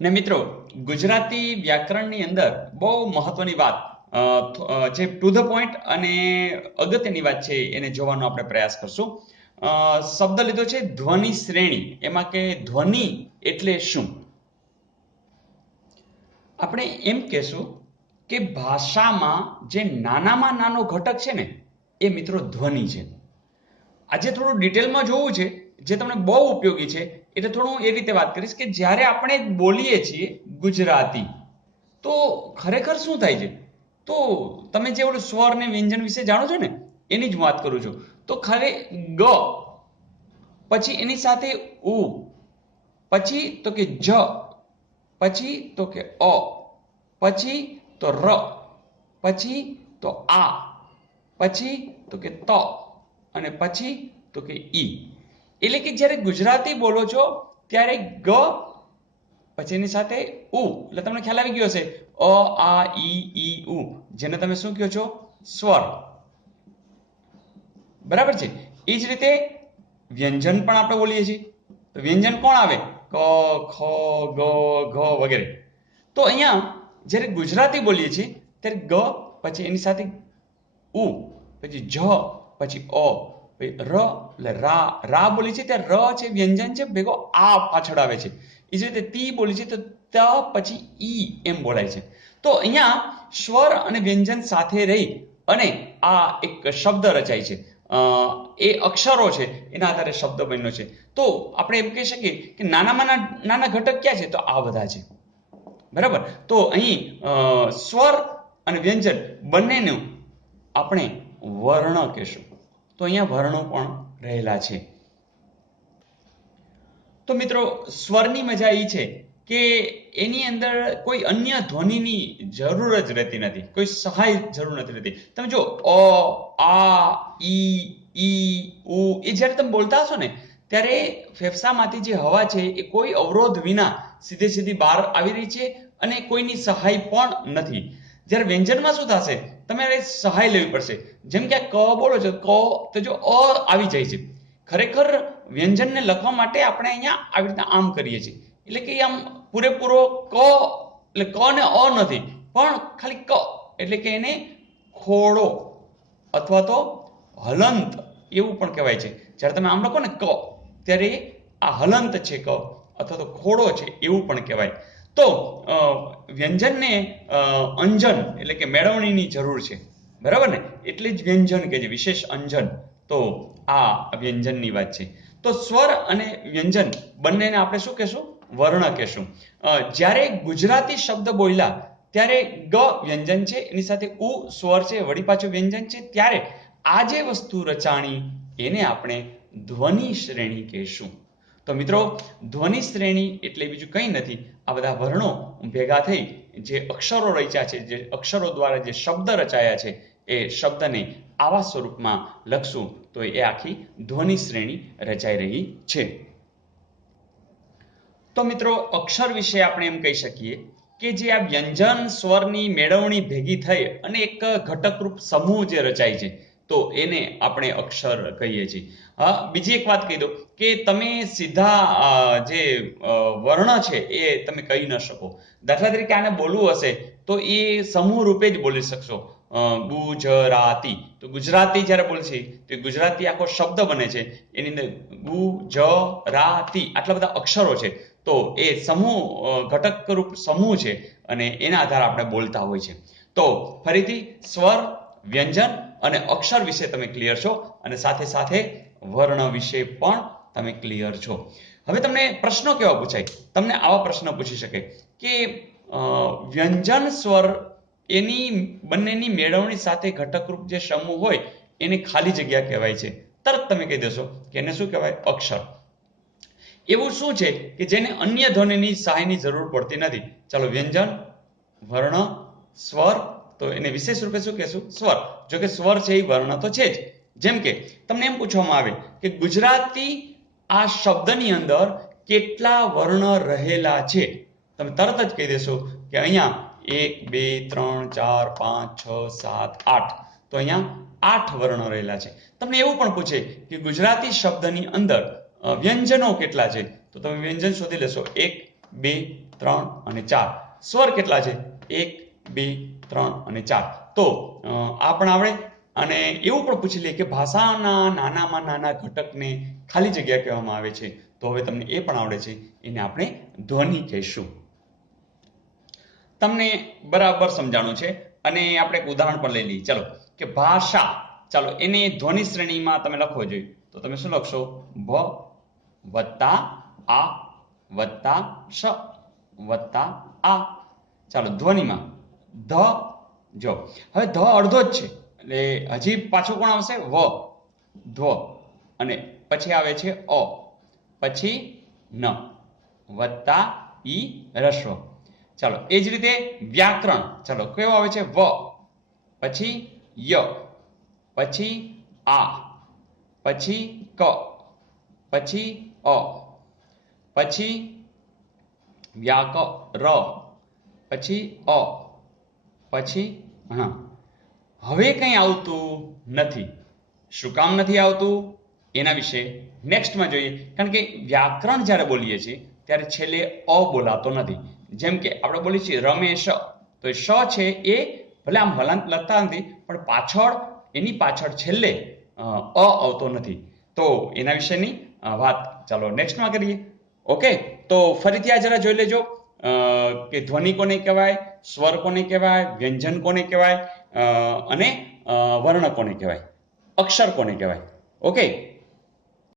ને મિત્રો, ગુજરાતી વ્યાકરણની અંદર બહુ મહત્વની વાત જે ટુ ધ પોઈન્ટ અને અગત્યની વાત છે એને જોવાનો આપણે પ્રયાસ કરશું. શબ્દ લીધો છે ધ્વનિ શ્રેણી. એમાં કે ધ્વનિ એટલે શું? આપણે એમ કહેશું કે ભાષામાં જે નાનામાં નાનો ઘટક છે ને એ મિત્રો ધ્વનિ છે. આજે થોડું ડિટેલમાં જોવું છે, જે તમને બહુ ઉપયોગી છે, એટલે થોડું હું એ રીતે વાત કરીશ કે જ્યારે આપણે બોલીએ છીએ ગુજરાતી, તો ખરેખર શું થાય છે? તો તમે જે ઓલું સ્વર ને વ્યંજન વિશે જાણો છો ને, એની જ વાત કરું છું. તો ગ, પછી એની સાથે ઉ, પછી તો કે જ, પછી તો કે અ, પછી તો ર, પછી તો આ, પછી તો કે ત, અને પછી તો કે ઈ. એટલે કે જ્યારે ગુજરાતી બોલો છો ત્યારે ગ, પછી એની સાથે ઉ, એટલે તમને ખ્યાલ આવી ગયો હશે, અ આ ઈ ઉ, જેને તમે શું કહો છો? સ્વર. બરાબર છે. એ જ રીતે વ્યંજન પણ આપણે બોલીએ છીએ. તો વ્યંજન કોણ આવે? ક, ખ, ગ, ઘ વગેરે. તો અહીંયા જ્યારે ગુજરાતી બોલીએ છીએ ત્યારે ગ, પછી એની સાથે ઉ, પછી જ, પછી અ, પછી ર, એટલે રા બોલી છે ત્યારે ર છે વ્યંજન છે, ભેગો આ પાછળ આવે છે. એ જ રીતે તી બોલી છે તો ત પછી ઈ એમ બોલાય છે. તો અહીંયા સ્વર અને વ્યંજન સાથે રહી અને આ એક શબ્દ રચાય છે. એ અક્ષરો છે એના આધારે શબ્દ બન્યો છે. તો આપણે એમ કહી શકીએ કે નાનામાં નાના ઘટક ક્યાં છે? તો આ બધા છે. બરાબર. તો અહીં સ્વર અને વ્યંજન બંનેનું આપણે વર્ણ કહેશું. તો અહીંયા વર્ણો પણ રહેલા છે. તો મિત્રો, સ્વરની મજા એ છે કે એની અંદર કોઈ અન્ય ધ્વનિની જરૂર જ રહેતી નથી, કોઈ સહાય જરૂર નથી રહેતી. તમે જો અ, આ, ઈ, ઉ એ જ્યારે તમે બોલતા હશો ને ત્યારે ફેફસામાંથી જે હવા છે એ કોઈ અવરોધ વિના સીધે સીધી બહાર આવી રહી છે અને કોઈની સહાય પણ નથી. જ્યારે વ્યંજનમાં શું થશે? તમારે સહાય લેવી પડશે. જેમ કે ક બોલો છો, ક તો જો અ આવી જાય છે. ખરેખર વ્યંજનને લખવા માટે આપણે અહીંયા આવી રીતના આમ કરીએ છીએ. એટલે કે આમ પૂરેપૂરો ક, એટલે ક ને અ નથી, પણ ખાલી ક, એટલે કે એને ખોડો અથવા તો હલંત એવું પણ કહેવાય છે. જ્યારે તમે આમ લખો ને ક, ત્યારે આ હલંત છે ક, અથવા તો ખોડો છે એવું પણ કહેવાય. તો વ્યંજનને અંજન એટલે કે મેળવણીની જરૂર છે. બરાબર ને? એટલે જ વ્યંજન કે જે વિશેષ અંજન. તો આ વ્યંજનની વાત છે. તો સ્વર અને વ્યંજન બંનેને આપણે શું કહેશું? વર્ણ કહેશું. જ્યારે ગુજરાતી શબ્દ બોલ્યા ત્યારે ગ વ્યંજન છે, એની સાથે ઉ સ્વર છે, વળી પાછું વ્યંજન છે, ત્યારે આ જે વસ્તુ રચાણી એને આપણે ધ્વનિ શ્રેણી કહેશું. તો મિત્રો, ધ્વનિ શ્રેણી એટલે બીજું કંઈ નથી, આ બધા વર્ણો ભેગા થઈ જે અક્ષરો રચ્યા છે, જે અક્ષરો દ્વારા જે શબ્દ રચાયા છે, એ શબ્દને આવા સ્વરૂપમાં લખશું તો એ આખી ધ્વનિ શ્રેણી રચાઈ રહી છે. તો મિત્રો, અક્ષર વિશે આપણે એમ કહી શકીએ કે જે આ વ્યંજન સ્વરની મેળવણી ભેગી થઈ અને એક ઘટકરૂપ સમૂહ જે રચાય છે, તો એને આપણે અક્ષર કહીએ છીએ. બીજી એક વાત કહી દો કે તમે સીધા જે વર્ણ છે એ તમે કહી ન શકો. દાખલા તરીકે આને બોલવું હશે તો એ સમૂહ રૂપે જ બોલી શકશો. ગુજરાતી, તો ગુજરાતી જ્યારે બોલશે તો ગુજરાતી આખો શબ્દ બને છે. એની અંદર ગુજરાતી આટલા બધા અક્ષરો છે. તો એ સમૂહ ઘટકરૂપ સમૂહ છે અને એના આધારે આપણે બોલતા હોય છે. તો ફરીથી સ્વર, વ્યંજન અને અક્ષર વિશે તમે ક્લિયર છો અને સાથે સાથે વર્ણ વિશે પણ તમે ક્લિયર છો. હવે તમને પ્રશ્નો કેવા પૂછાય? તમને આવા પ્રશ્ન પૂછી શકે કે વ્યંજન સ્વર એની બંનેની મેળવણી સાથે ઘટકરૂપ જે સમૂહ હોય એને ખાલી જગ્યા કહેવાય છે. તરત તમે કહી દેશો કે એને શું કહેવાય? અક્ષર. એવું શું છે કે જેને અન્ય ધ્વનિની સહાયની જરૂર પડતી નથી? ચાલો, વ્યંજન, વર્ણ, સ્વર, તો એને વિશેષ રૂપે શું કહેશું? સ્વર. જો કે સ્વર છે એ વર્ણ તો છે જ. જેમ કે તમને એમ પૂછવામાં આવે કે ગુજરાતી આ શબ્દની અંદર કેટલા વર્ણ રહેલા છે? તમે તરત જ કહી દેશો કે અહીંયા 1 2 3 4 5 6 7 8. તો અહીંયા 8 વર્ણ રહેલા છે. તમને એવું પણ પૂછે કે ગુજરાતી શબ્દની અંદર વ્યંજનો કેટલા છે? તો તમે વ્યંજન શોધી લેશો 1 2 3 અને 4. સ્વર કેટલા છે? 1 2 3 અને 4. તો આ પણ આવડે. અને એવું પણ પૂછી લે કે ભાષાના નાનામાં નાના ઘટકને ખાલી જગ્યા કહેવામાં આવે છે. તો હવે તમને એ પણ આવડે છે. એને આપણે ધ્વનિ કહીશું. તમને બરાબર સમજાણું છે. અને આપણે એક ઉદાહરણ પણ લઈ લઈએ. ચાલો, કે ભાષા. ચાલો, એને ધ્વનિ શ્રેણીમાં તમે લખવો જોઈએ. તો તમે શું લખશો? ભ વત્તા આ વત્તા શ વત્તા આ. ચાલો, ધ્વનિમાં ધ. જો હવે ધ અડધો જ છે, એટલે હજી પાછું કોણ આવશે? વ, ધ્વ. અને પછી આવે છે અ, પછી ન, વત્તા ઈ રસ્વ. ચાલો, એ જ રીતે વ્યાકરણ. ચાલો, કેવો આવે છે? વ, પછી ય, પછી આ, પછી ક, પછી અ, પછી વ્યાક ર, પછી અ, પછી ણ. હવે કંઈ આવતું નથી. શું કામ નથી આવતું? એના વિશે નેક્સ્ટમાં જોઈએ. કારણ કે વ્યાકરણ જ્યારે બોલીએ છીએ ત્યારે છેલ્લે અ બોલાતો નથી. જેમ કે આપણે બોલીએ છીએ રમેશ, તો એ શ છે એ ભલે આમ હલંત લખતા નથી, પણ પાછળ એની પાછળ છેલ્લે અ આવતો નથી. તો એના વિશેની વાત ચાલો નેક્સ્ટમાં કરીએ. ઓકે, તો ફરીથી આ જરા જોઈ લેજો કે ધ્વનિ કોને કહેવાય, સ્વર કોને કહેવાય, વ્યંજન કોને કહેવાય, અને વર્ણ કોને કહેવાય, અક્ષર કોને કહેવાય. ઓકે,